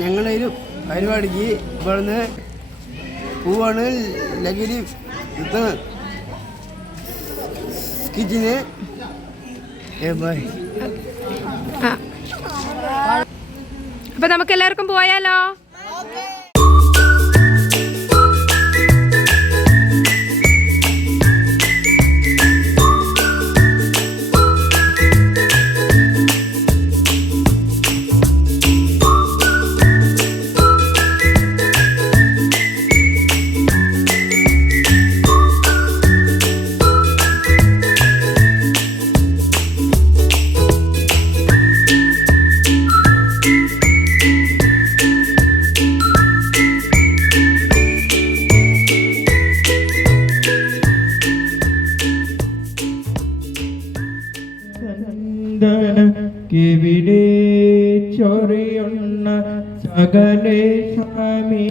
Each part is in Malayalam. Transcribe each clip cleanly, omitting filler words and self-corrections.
ഞങ്ങളൊരു പരിപാടിക്ക് ഇവിടുന്ന് പോവാണ്. ലഹരി കിച്ചന് അപ്പൊ നമുക്ക് എല്ലാവർക്കും പോയാലോ? കിവിടെ ചൊറിയുന്ന സകലേ സ്വാമി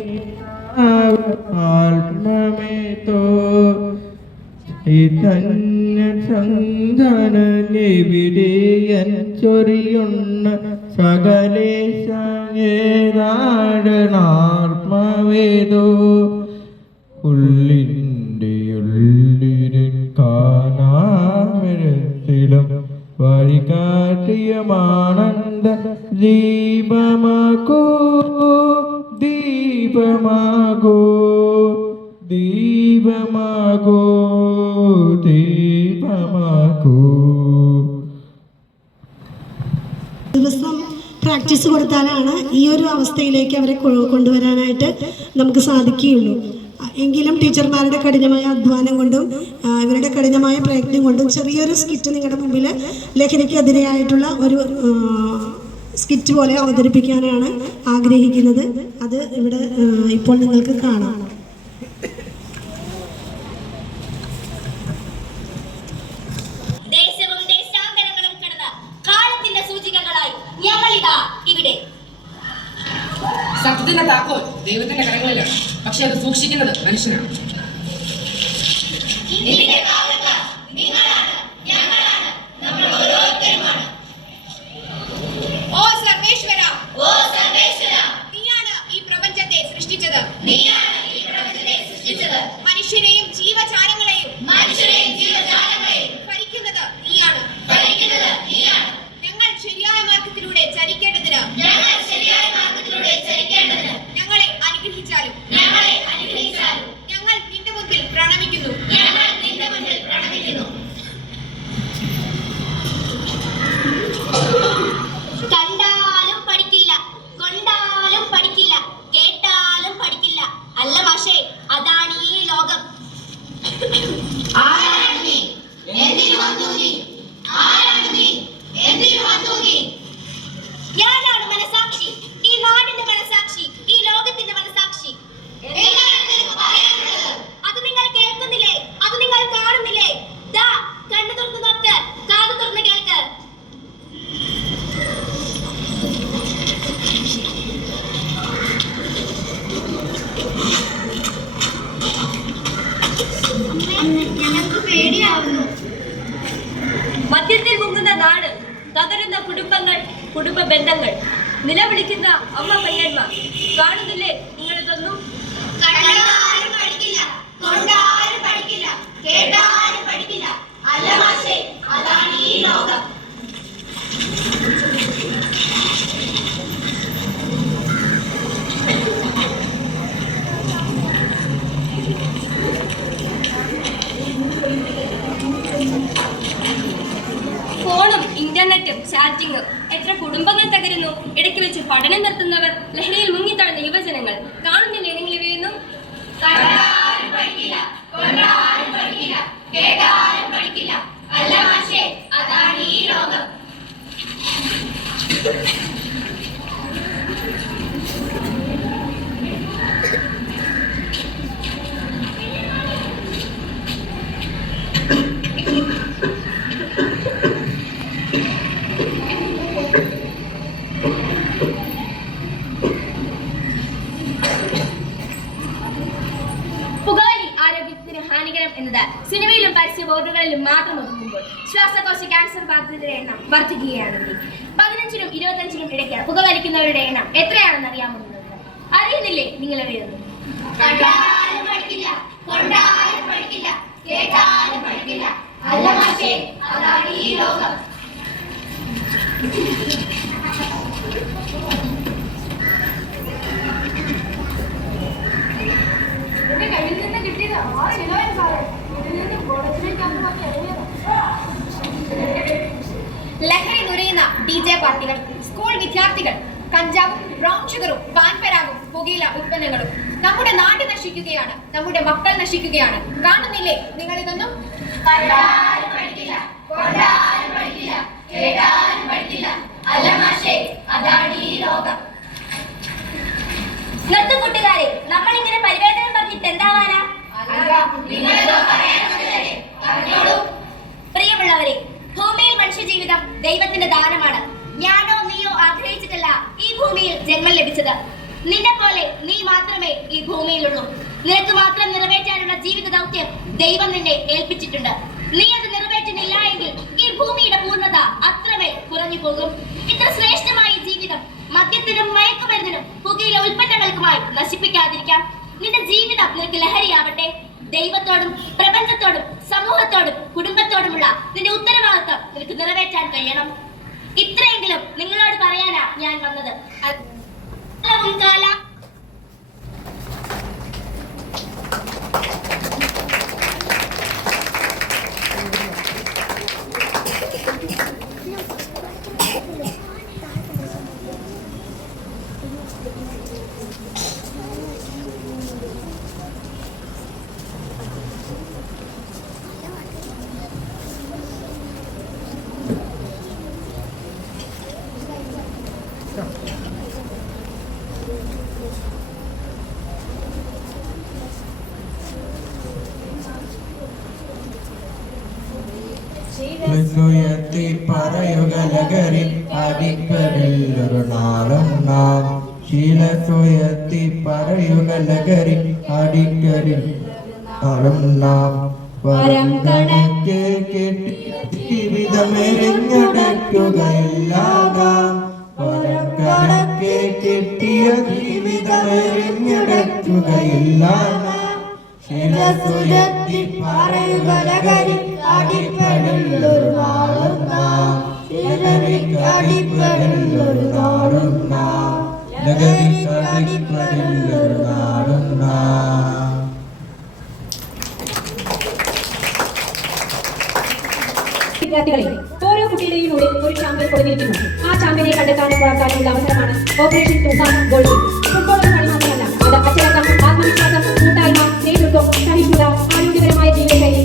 ആത്മമേതോ ചൈതന്യ സന്താന നിവിടെയൻ ചൊറിയുന്ന സകലേ സംഗേതാടനാത്മവേദോ ഉള്ളിൻ്റെ ഉള്ളിരിൻ കാണാമിരത്തിലും വഴികാട്ടിയമാനന്ദ ദീപമാകൂ ദീപമാകൂ ദീപമാകൂ ദീപമാകൂ. ദിവസം പ്രാക്ടീസ് കൊടുത്താലാണ് ഈ ഒരു അവസ്ഥയിലേക്ക് അവരെ കൊണ്ടുവരാനായിട്ട് നമുക്ക് സാധിക്കുകയുള്ളൂ. എങ്കിലും ടീച്ചർമാരുടെ കഠിനമായ അധ്വാനം കൊണ്ടും ഇവരുടെ കഠിനമായ പ്രയത്നം കൊണ്ടും ചെറിയൊരു സ്കിറ്റ് നിങ്ങളുടെ മുമ്പിൽ ലഹരിക്കെതിരെയായിട്ടുള്ള ഒരു സ്കിറ്റ് പോലെ അവതരിപ്പിക്കാനാണ് ആഗ്രഹിക്കുന്നത്. അത് ഇവിടെ ഇപ്പോൾ നിങ്ങൾക്ക് കാണാം. ദേശവും ദേശാന്തരങ്ങളും കടന്ന് കാലത്തിന്റെ സൂചികകളായി ഞങ്ങളിതാ ഇവിടെ. സത്യത്തിന്റെ താക്കോൽ ദൈവത്തിന്റെ കരങ്ങളിലാണ്, പക്ഷെ അത് സൂക്ഷിക്കുന്നത് മനുഷ്യനാണ്. ഓ സർവേശ്വര, നീയാണ് ഈ പ്രപഞ്ചത്തെ സൃഷ്ടിച്ചത്. മനുഷ്യരെയും ജീവജാലങ്ങളെയും ഭരിക്കുന്നത് നീയാണ്. ഞങ്ങൾ ശരിയായ മാർഗത്തിലൂടെ ചരിക്കേണ്ടതിന് ഞങ്ങളെ അനുഗ്രഹിച്ചാലും ഞങ്ങൾ നിന്റെ മുൻപിൽ പ്രണമിക്കുന്നു. കണ്ടാലും പഠിക്കില്ല, കൊണ്ടാലും പഠിക്കില്ല, കേട്ടാലും പഠിക്കില്ല. അല്ല മാഷേ, അതാണ് ഈ ലോകം. ആരാണ് നീ? എന്തിനു വന്നു നീ? ആരാണ് നീ? എന്തിനു വന്നു നീ? ഞാനാണ് മനസാക്ഷി, ഈ നാടിന്റെ മനസാക്ഷി, ഈ ലോകത്തിന്റെ മനസാക്ഷി. അത് നിങ്ങൾ കേൾക്കുന്നില്ലേ? അത് നിങ്ങൾ കാണുന്നില്ലേ? ദാ കണ്ണു തുറന്ന് നോക്ക്, കാത് തുറന്ന് കേൾക്ക്. ഞങ്ങൾക്ക് പേടിയാവുന്നു. മദ്യത്തിൽ മുങ്ങുന്ന നാട്, തകരുന്ന കുടുംബങ്ങൾ, കുടുംബ ബന്ധങ്ങൾ, നിലവിളിക്കുന്ന അമ്മ പയ്യന്മാർ. കാണുന്നില്ലേ നിങ്ങളിതൊന്നും? കണ്ടാലും പഠിക്കില്ല, കൊണ്ടാലും പഠിക്കില്ല, കേട്ടാലും പഠിക്കില്ല. അല്ല മാഷേ, അതാണ് ഈ ലോകം. ഫോണും ഇന്റർനെറ്റും ചാറ്റിങ്ങും എത്ര കുടുംബങ്ങൾ തകരുന്നു. ഇടയ്ക്ക് വെച്ച് പഠനം നിർത്തുന്നവർ, ലഹരിയിൽ മുങ്ങിത്താഴുന്ന യുവജനങ്ങൾ. കാണുന്നില്ലേ നിങ്ങൾ ഇവയൊന്നും? കണ്ടാലും പഠിക്കില്ല, കൊണ്ടാലും പഠിക്കില്ല, കേട്ടാലും പഠിക്കില്ല. അല്ല മാഷേ, അതാണ് ഈ ലോകം. സിനിമയിലും പരസ്യ ബോർഡുകളിലും മാത്രം ഒതുങ്ങുമ്പോൾ ശ്വാസകോശ ക്യാൻസർ ബാധിതരുടെ എണ്ണം വർദ്ധിക്കുകയാണെങ്കിൽ 15-നും 25-നും ഇടയ്ക്ക് പുകവലിക്കുന്നവരുടെ എണ്ണം എത്രയാണെന്ന് അറിയാമോ? അറിയുന്നില്ലേ നിങ്ങൾ എവിടെയൊന്നും? കണ്ടാലും പഠിക്കില്ല, കൊണ്ടാലും പഠിക്കില്ല, കേട്ടാലും പഠിക്കില്ല. അല്ല മാഷേ, അതാണ് ഈ ലോകം. എന്റെ കയ്യിൽ നിന്ന് കിട്ടിയത് 6 കിലോയാണ് സാറേ. ഇതിൽ നിന്ന് ഗോളത്തിലേക്കാന്ന് പറഞ്ഞ് ലഹരി നുരയുന്ന DJ പാർട്ടികൾ, സ്കൂൾ വിദ്യാർത്ഥികൾ, കഞ്ചാവും ബ്രൗൺ ഷുഗറും പാൻപരാഗും പുകയില ഉൽപ്പന്നങ്ങളും നമ്മുടെ നാട് നശിക്കുകയാണ്, നമ്മുടെ മക്കൾ നശിക്കുകയാണ്. കാണുന്നില്ലേ നിങ്ങൾ ഇതൊന്നും? കണ്ടാലും പഠിക്കില്ല, കൊണ്ടാലും പഠിക്കില്ല, കേട്ടാലും പഠിക്കില്ല. അല്ല മാഷേ, അതാണ് ഈ ലോകം. നിർത്തും കൂട്ടുകാരെ, നമ്മൾ ഇങ്ങനെ പരിവേദനം പറഞ്ഞിട്ട് എന്താവാനാ? പ്രിയമുള്ളവരെ, ഭൂമിയിൽ മനുഷ്യജീവിതം ദൈവത്തിന്റെ ദാനമാണ്. ഞാനോ നീയോ ആഗ്രഹിച്ചിട്ടല്ല ഈ ഭൂമിയിൽ ജന്മം ലഭിച്ചത്. നിന്നെ പോലെ നീ മാത്രമേ ഈ ഭൂമിയിലുള്ളൂ. നിനക്ക് മാത്രം നിറവേറ്റാനുള്ള ജീവിത ദൗത്യം ദൈവം നിന്നെ ഏൽപ്പിച്ചിട്ടുണ്ട്. നീ അത് നിറവേറ്റുന്നില്ല എങ്കിൽ ഈ ഭൂമിയുടെ പൂർണ്ണത അത്രമേൽ കുറഞ്ഞു പോകും. ഇത്ര ശ്രേഷ്ഠമായ ജീവിതം മദ്യത്തിനും മയക്കുമരുന്നിനും പുകയിലെ ഉൽപ്പന്നങ്ങൾക്കുമായി നശിപ്പിക്കാതിരിക്കാം. നിന്റെ ജീവിതം നിനക്ക് ലഹരിയാവട്ടെ. ദൈവത്തോടും പ്രപഞ്ചത്തോടും സമൂഹത്തോടും കുടുംബത്തോടുമുള്ള നിന്റെ ഉത്തരവാദിത്വം നിനക്ക് നിറവേറ്റാൻ കഴിയണം. ഇത്രയെങ്കിലും നിങ്ങളോട് പറയാനാ ഞാൻ വന്നത്. ഉയർത്തി പറയുക ലഹരി അടിക്കടിൽ ഒരു നാളും നാം. ശീലത്തുയർത്തി പറയുക ലഹരി അടിക്കടിൽ നാളും നാം. വരം കണക്കെ കെട്ടി ജീവിതമെറിഞ്ഞടക്കുകയില്ല നാം. വരം കണക്കെ കിട്ടിയ ജീവിതമെറിഞ്ഞടക്കുകയില്ല നാം. ശീലത്തുയർത്തി പറയുക ലഹരി അടിപ്പടിൽ ഒരു നാളും നാം. ലഹരിക്ക് അടിപ്പടിൽ ഒരു നാളും നാം. ലഹരിക്ക് അടിപ്പടിൽ ഒരു നാളും നാം. വിദ്യാർത്ഥികളെ, ഓരോ കുട്ടിയുടെയും ഉള്ളിൽ ഒരു ചാമ്പ്യൻ കൊടുത്തിരിക്കുന്നു. ആ ചാമ്പ്യനെ കണ്ടെത്താനും വളർത്താനുള്ള അവസരമാണ് ഓപ്പറേഷൻ തൂഫാൻ ഗോൾഡ്. ഫുട്ബോൾ ഒരു കളി മാത്രമല്ല, അത് അച്ചടക്കം, ആത്മവിശ്വാസം, കൂട്ടായ്മ, നേതൃത്വം, സഹിഷ്ണുത, ആരോഗ്യകരമായ ജീവിതശൈലി